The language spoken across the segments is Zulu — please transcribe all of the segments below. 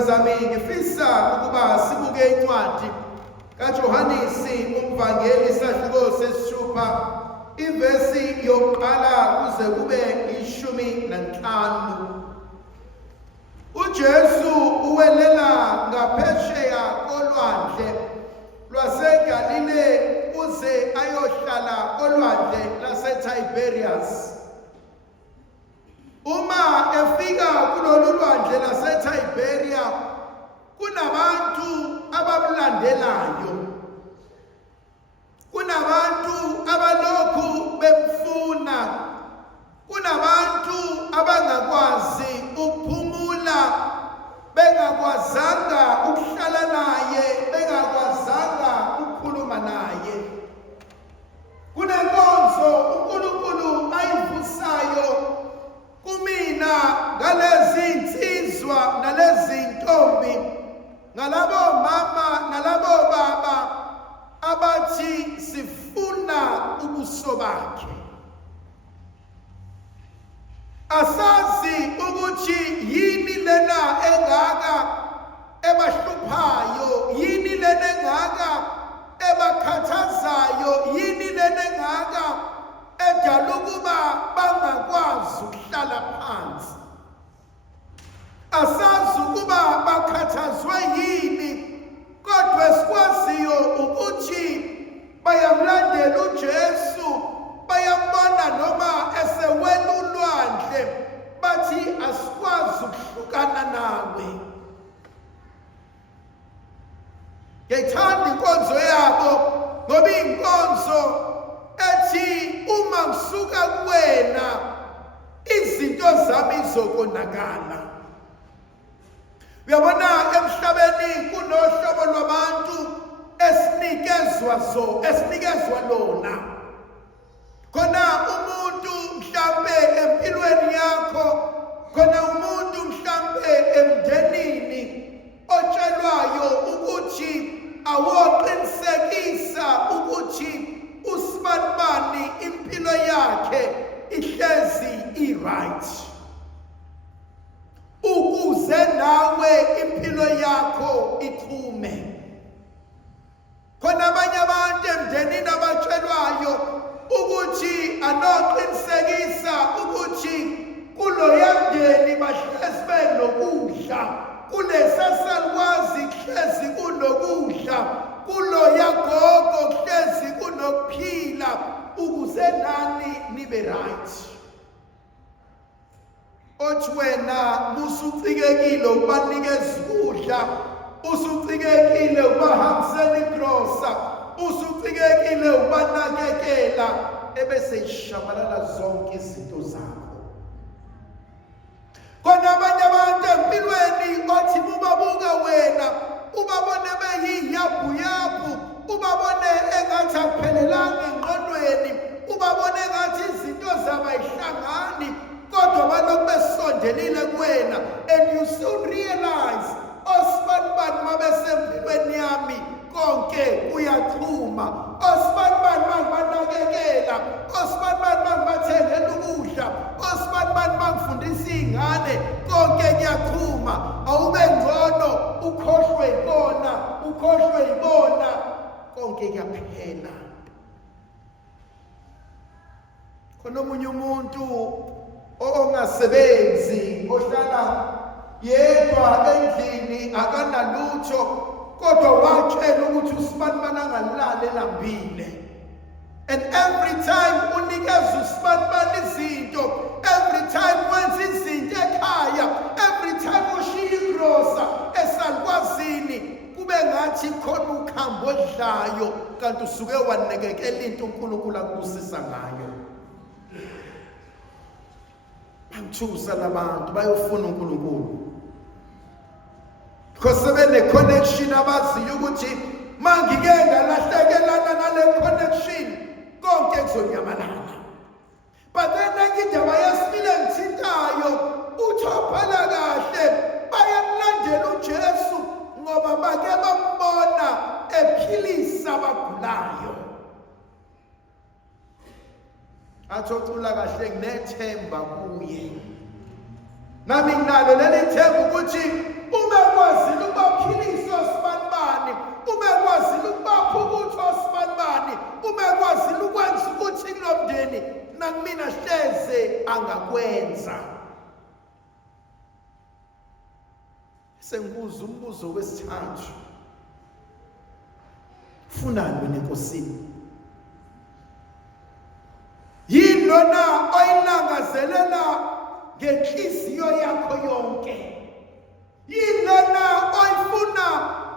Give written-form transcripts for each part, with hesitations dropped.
Zami ngifisa ukuba sibuke incwadi kaJohanesi umvangeli isahluko sesithupha ivesi yokuqala kuze kube 15. uJesu uwelela ngaphesheya kolwandle lwaseGalile uze ayohlala olwandle laseTiberias. Uma efika kulolu lwandle laseTiberia kunabantu abamlandelayo, kunabantu abalokhu bemfuna, kunabantu abangakwazi ukuphumula, bengakwazanga ukuhlala naye, bengakwazanga ukukhuluma naye. Kunenkonzo uNkulunkulu ayivusayo kumina ngalezi insizwa nalezi ntombi, ngalabo mama nalabo baba abathi sifuna ubuso bakhe. Asazi ukuthi yini lena engaka ebahluphayo, yini lena engaka ebakhathazayo, yini lena engaka edala ukuba bangakwazi ukuhlala phansi. Asazi bayamlandela uJesu, bayambona noma esewela ulwandle, bathi asikwazi ukuhlukana nawe. Ngiyayithanda inkonzo yabo ngoba inkonzo ethi uma ngisuka kuwena izinto zami zizokonakala. Uyabona emhlabeni kunohlobo lwabantu esinikezwa lona. Khona umuntu mhlambe empilweni yakho, khona umuntu mhlambe emndenini otshelwayo ukuthi awoqinisekisa ukuthi usibanibani impilo yakhe ihlezi i-right, ukuze nawe impilo yakho ichume. Khona abanye abantu emndenini abatshelwayo ukuthi anoqinisekisa ukuthi kuloya mndeni bahlezi benokudla, kulesasalukwazi hlezi kunokudla, kuloya gogo hlezi kunokuphila, ukuze nani nibe right. Othi wena musucikekile ukubanikeza ukudla, usucikekile ukubahambisela igrosa, usucikekile ukubanakekela, ebese ishabalala zonke izinto zakho. Khona abanye abantu empilweni othi bubabuka wena, ubabone beyiyabhuyabhu, ubabone engathi akuphelelanga engqondweni, ubabone engathi izinto zabo ayihlangani, kodwa balokhu besondelile kuwena. And you soon realize osibanibani mabesempilweni yami konke kuyachuma, osibanibani mangibanakekela, osibanibani mangibathengela ukudla, osibanibani mangifundisa iy'ngane konke kuyachuma. Awube ngcono ukhohlwe yibona konke kuyaphela. Khona omunye umuntu ongasebenzi, ohlala yedwa endlini akanalutho, kodwa watshela ukuthi usibanibani angalali elambile. And every time unikeza usibanibani izinto, every time wenza izinto ekhaya, every time ushiya igrosa esalukwazini, kube ngathi khona ukhambo odlayo, kanti usuke wanekekela into uNkulunkulu akubusisa ngayo. Bangithusa labantu bayofuna uNkulunkulu, because sebene-connection abaziyo ukuthi mangike ngalahlekelana nale connection konke kuzonyamalala. But then indaba yesibili engithintayo, uthophala kahle bayamlandela uJesu ngoba bake bambona ephilisa abagulayo. Athocula kahle nginethemba kuye. Nami nginalo leli themba ukuthi uma kwazile ukubaphilisa osibanibani, uma kwazile ukubapha ukuthi osibanibani, uma kwazile ukwenza ukuthi kulo mndeni nakumina hleze angakwenza. Sengibuza umbuzo wesithathu, funani wena enkosini? Yini lona oyilangazelela ngenhliziyo yakho yonke? Yini lona oyifuna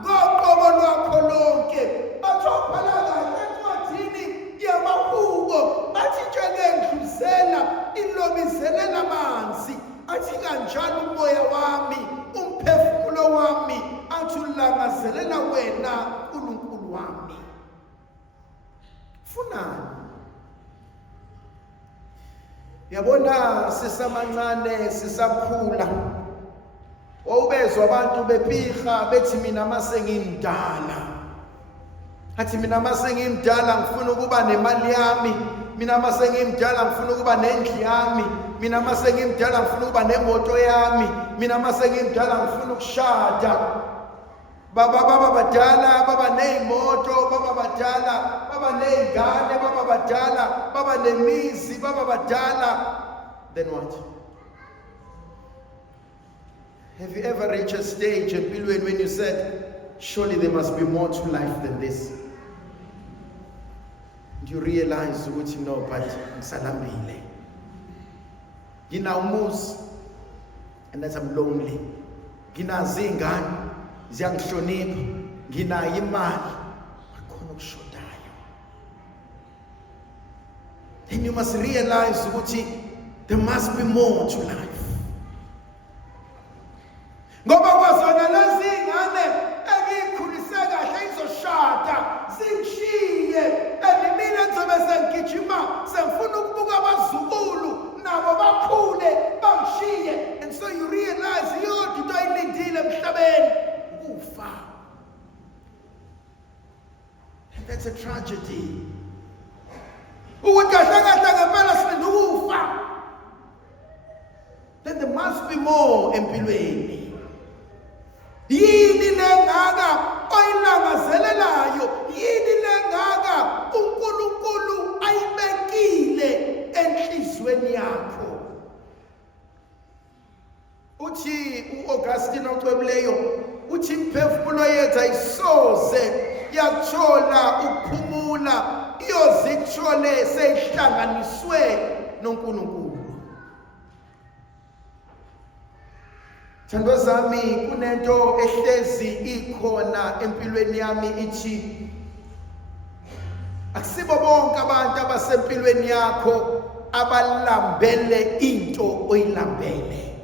ngoqobo lwakho lonke? Athophala kahle encwadini yamahubo athi njengengidluzela ilobizelela amanzi, athi kanjalo umoya wami, umphefumulo wami, athi ulangazelela wena uNkulunkulu wami. Funani? Yabona sisamancane sisakhula, wawubezwa abantu bephiha bethi mina mase ngimdala, athi mina mase ngimdala ngifuna ukuba nemali yami, mina mase ngimdala ngifuna ukuba nendlu yami, mina mase ngimdala ngifuna ukuba nemoto yami, mina mase ngimdala ngifuna ukushada. Baba badala baba ney'moto, baba badala baba ney'ngane, baba badala baba nemizi, baba badala. Then what? Have you ever reached a stage empilweni when you said, surely there must be more to life than this? you realize ukuthi no, but ngisalambile. Umuzi, and that I'm lonely. Nginazo izingane, ziyangihlonipha, nginayo imali, akhona okushodayo. Then you must realize ukuthi there must be more to life. Ngoba kwazona lezi izingane engikhulise kahle izoshada, zingishiye, and mina ngizobe sengigijima, sengifuna ukubuka abazukulu nabo bakhule bangishiye. And so you realize yonke into ayilindile emhlabeni ukufa. And that's a tragedy. Ukuthi kahle kahle ngempela silinde ukufa. Then there must be more empilweni. Yini lengaka oyilangazelelayo, yini lengaka uNkulunkulu ayibekile enhlizweni yakho. Uthi uAugustine ocwebileyo, uthi imphefumulo yethu ayisoze yakuthola ukuphumula iyozikuthole seyihlanganiswe noNkulunkulu. Thandwa zami, kunento ehlezi ikhona empilweni yami ithi akusibo bonke abantu abasempilweni yakho abalambele into oyilambele.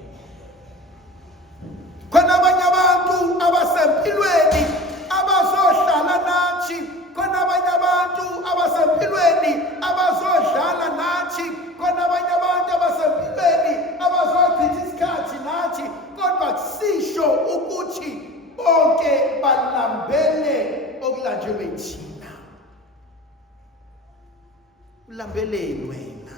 Khona abanye abantu abasempilweni abazohlala nathi, khona abanye abantu abasempilweni abazodlala nathi, khona abanye abantu abasempilweni abazochitha isikhathi nathi, kodwa kusisho ukuthi bonke balambele okulanjelwe thina. Ulambeleni wena?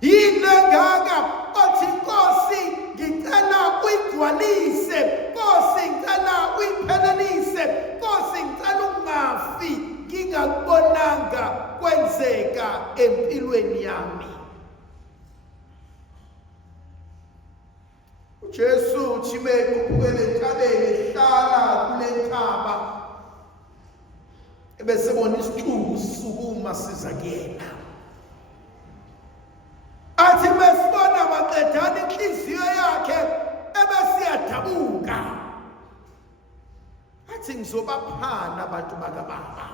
Yini engaka othi Nkosi ngicela uyigcwalise, Nkosi ngicela uyiphelelise, Nkosi ngicela ungafi ngingakubonanga kwenzeka empilweni yami? uJesu uthime ukuphukela entabeni, ehlala kule ntaba, ebesebona isithungu sisukuma siza kuyena. Athi mesibona maqedana inhliziyo yakhe ebesiyadabuka. Athi ngizobaphana abantu bakababa.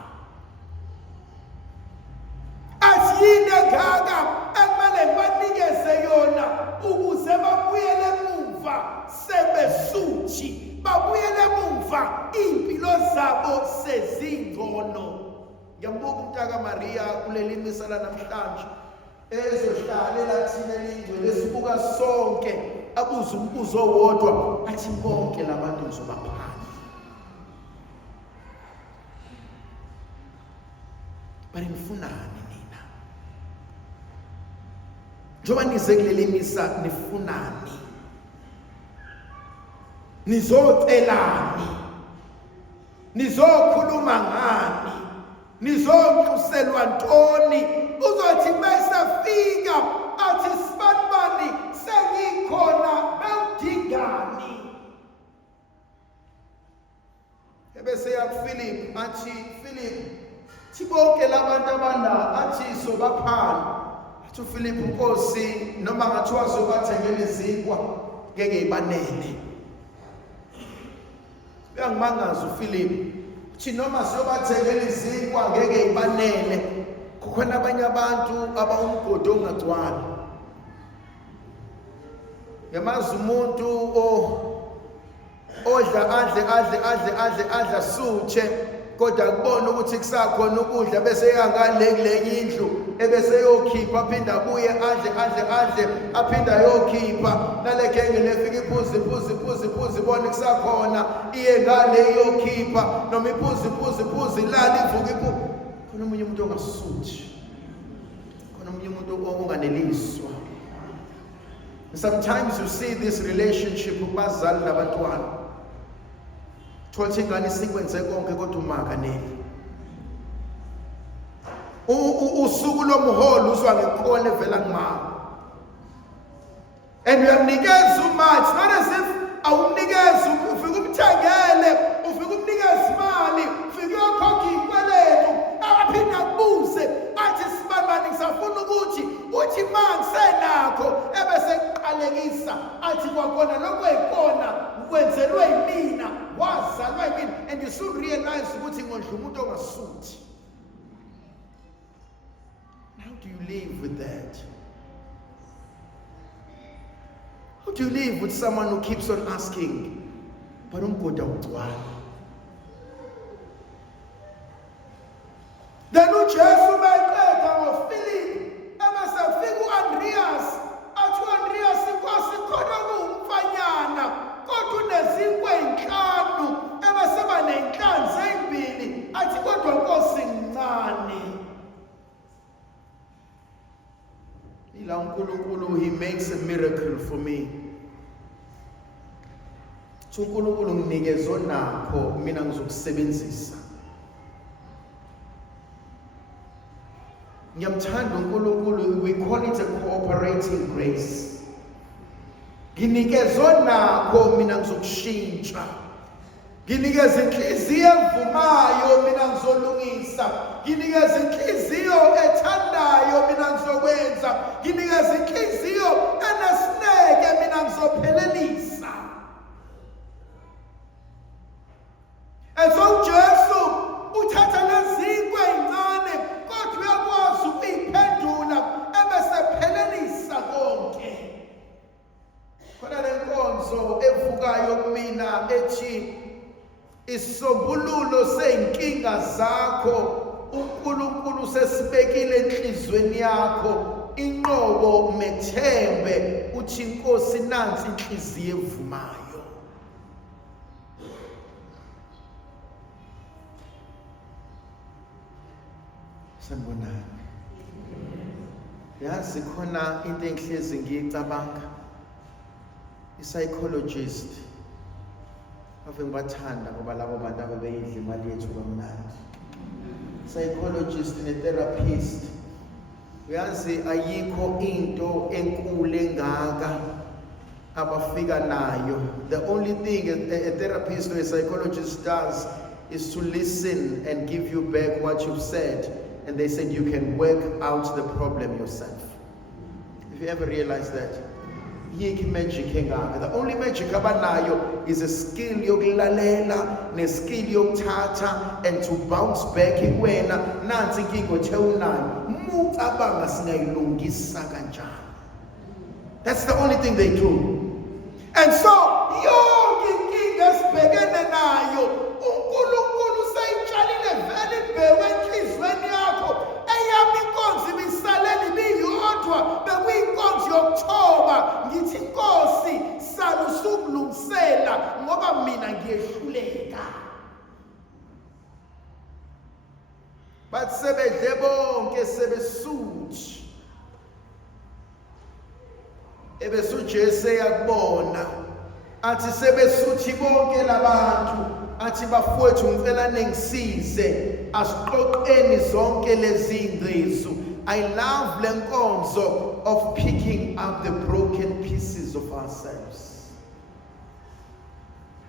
Athi yini engaka ekumele ngibanikeze yona ukuze babuyele emuva sebesuthi, babuyele emuva impilo zabo sezingcono. Ngiyambuka umntaka Maria kuleli misa namhlanje ezohlalela thina elingcwele esibuka sonke, abuza umbuzo owodwa, athi bonke labantu ngizobaphana. Bari nifunani nina? Njoba nize kuleli misa nifunani? Nizocelani? Nizokhuluma ngani? Nizoxuselwa ntoni? Uzothi mesafika athi sibanibani sengikhona bewudingani? Ebese yakuPhilip athi Philip, bonke labantu abala athi sobaphana. Athi uPhilip, Nkosi noma ngathiwa zobathengela izinkwa ngeke ibanele. Uyangimangaza uPhilip, uthi noma siyobathengela izinkwa ngeke ibanele. Kukhona abanye abantu abawumgodi ongagcwali. Yamazi umuntu odla adla suthe, kodwa kubona ukuthi kusakhona ukudla bese yangale kulenye indlu, ebese yokhipha aphinda abuye adle aphinda yokhipha, nalekhe ngelefika iphuzi bona kusakhona iye ngale yokhipha, noma iphuzi lali ivuka iphuzi. Khona umunye umuntu ongasuthi, khona umunye umuntu onganeliswa. Sometimes you see this relationship kubazali nabantwana. Thothi ingane sikwenze konke kodwa umakanele. Usuku lomholo uzwa ngekhola evela kumama. And uyamnikeza imali, it's not as if awumnikeza ufika umthengele, ufika umnikeza imali, ufika uyokhokha izikweletu. uthi mangisenakho ebese eqalekisa athi kwakhona lokweyikona kwenzelwe yimina wazalwa yimina, and you soon realize ukuthi ngondla umuntu ongasuthi. How do you live with that? How do you live with someone who keeps on asking, but umgoda ugcwala? Then uJesu beqeda ngoFilipi ebese ufika uAndreas athi uAndreas inkosi khona kuwumfanyana kodwa unezinkwe 5 ebese baneyinhlanzi ezimbili athi kodwa inkosi incane. Ila uNkulunkulu, he makes a miracle for me. uNkulunkulu nginikeza onakho mina ngizokusebenzisa. Ngiyamthanda uNkulunkulu, we call it a cooperating grace. Nginikeza onakho mina ngizokushintsha. Nginikeza inhliziyo evumayo mina ngizolungisa. Nginikeza inhliziyo ethandayo mina ngizokwenza. Nginikeza inhliziyo enesineke mina ngizophelelisa. And so Jesu uthatha lezinkwe ezincane kodwa uyakwazi ukuyiphendula ebese phelelisa konke. Khona lenkonzo evukayo kumina ethi isisombululo seyinkinga zakho uNkulunkulu sesibekile enhlizweni yakho, inqobo methembe uthi inkosi nansi inhliziyo evumayo. Sanibonani. Yazi khona into engihlezi ngiyicabanga, i-psychologist ave ngibathanda ngoba labo bantu ababeyidla imali yethu kamnandi. Psychologist ne-therapist, uyazi ayikho into enkulu engaka abafika nayo. The only thing a therapist or a psychologist does is to listen and give you back what you've said, and they said you can work out the problem yourself. If you ever realize that, magic engaka. The only magic abanayo is a skill yokulalela ne skill yokuthatha and to bounce back kuwena nansi inkingo othe unayo mucabanga singayilungisa kanjani. That's the only thing they do. And so yonke inkinga esibhekene nayo uNkulunkulu sayitshalile vele ibhewe enhlizweni yakho. Eyami inkonzo ibisalela ibiyodwa bekuyinkonzo yokuthoba ngithi inkosi sala usukulungisela ngoba mina ngiyehluleka. Bathi sebedle bonke sebesuthi ebese uJesu yakubona athi sebesuthi bonke labantu athi bafowethu ngicela nengisize asiqoqeni zonke lezi ingcezu. I love lenkonzo of picking up the broken pieces of ourselves.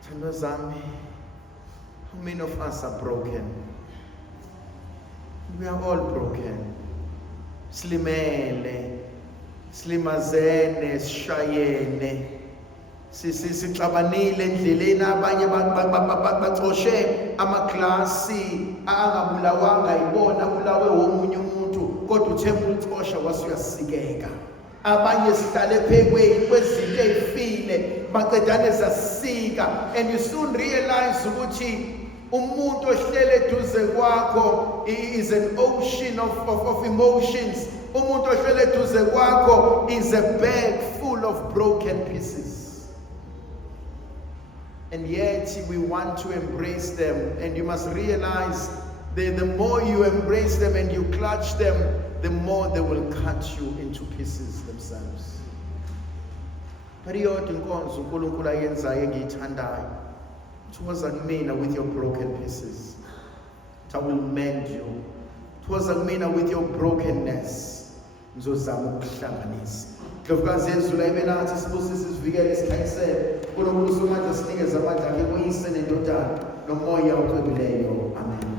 Thandwa zami, how many of us are broken? We are all broken. Slimele, slimazene, sishayene, sixabanile endleleni, abanye bacoshe amaklasi angabulawanga yibona bulawe womunye umuntu kodwa uthemba ucosha wasuyasikeka. Abanye sihlale phekweni kwezinto ezifile baqedane zasika, and you soon realize ukuthi umuntu ohlele eduze kwakho is an ocean of emotions. Umuntu ohlele eduze kwakho is a bag full of broken pieces. And yet we want to embrace them, and you must realize that the more you embrace them and you clutch them, the more they will cut you into pieces themselves. Periyodwa inkonzo uNkulunkulu ayenzayo engiyithandayo, thokoza kumina with your broken pieces. I will mend you. Thokoza kumina with your brokenness. Ngizozama ukuhlanganisa. Ndlovukazi yezulu ayibenathi sibusise sivikele isikhanyisele. uNkulunkulu somandla sinikeze amandla akhe kuyise nendodana nomoya oqebileyo. Amen.